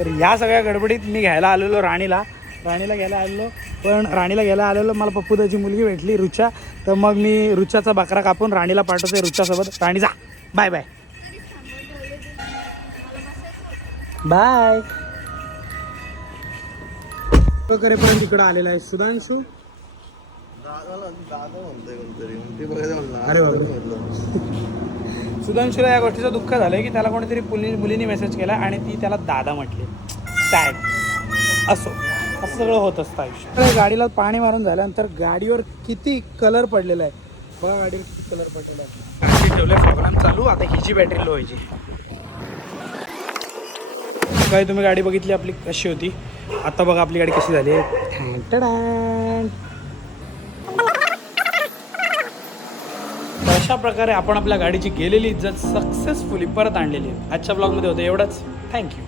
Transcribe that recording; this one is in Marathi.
तर ह्या सगळ्या गडबडीत मी घ्यायला आलेलो राणीला घ्यायला आलेलो, पण राणीला घ्यायला आलेलो मला पप्पूदाची मुलगी भेटली रुचा. तर मग मी रुचाचा बकरा कापून राणीला पाठवते रुचासोबत. राणी जा, बाय बाय बाय. करेपर्यंत इकडं आलेला आहे सुधांशू. अरे बाबा, सुधांशूला या गोष्टीचं दुःख झालंय की त्याला कोणीतरी मुलीने मेसेज केला आणि ती त्याला दादा म्हटली. सॅड. असं सगळं होत असतं आयुष्य. गाडीला पाणी मारून झाल्यानंतर गाडीवर किती कलर पडलेला आहे बघा, गाडीवर किती कलर पडलेला आहे. गाडी ठेवले प्रॉब्लेम चालू. आता हिची बॅटरी लो व्हायची. काय तुम्ही गाडी बघितली आपली कशी होती, आता बघा आपली गाडी कशी झाली आहे. अशा प्रकारे आपण आपल्या गाडीची गेलेली इज्जत सक्सेसफुली परत आणलेली आहे. आजच्या ब्लॉगमध्ये होतं एवढंच. थँक्यू.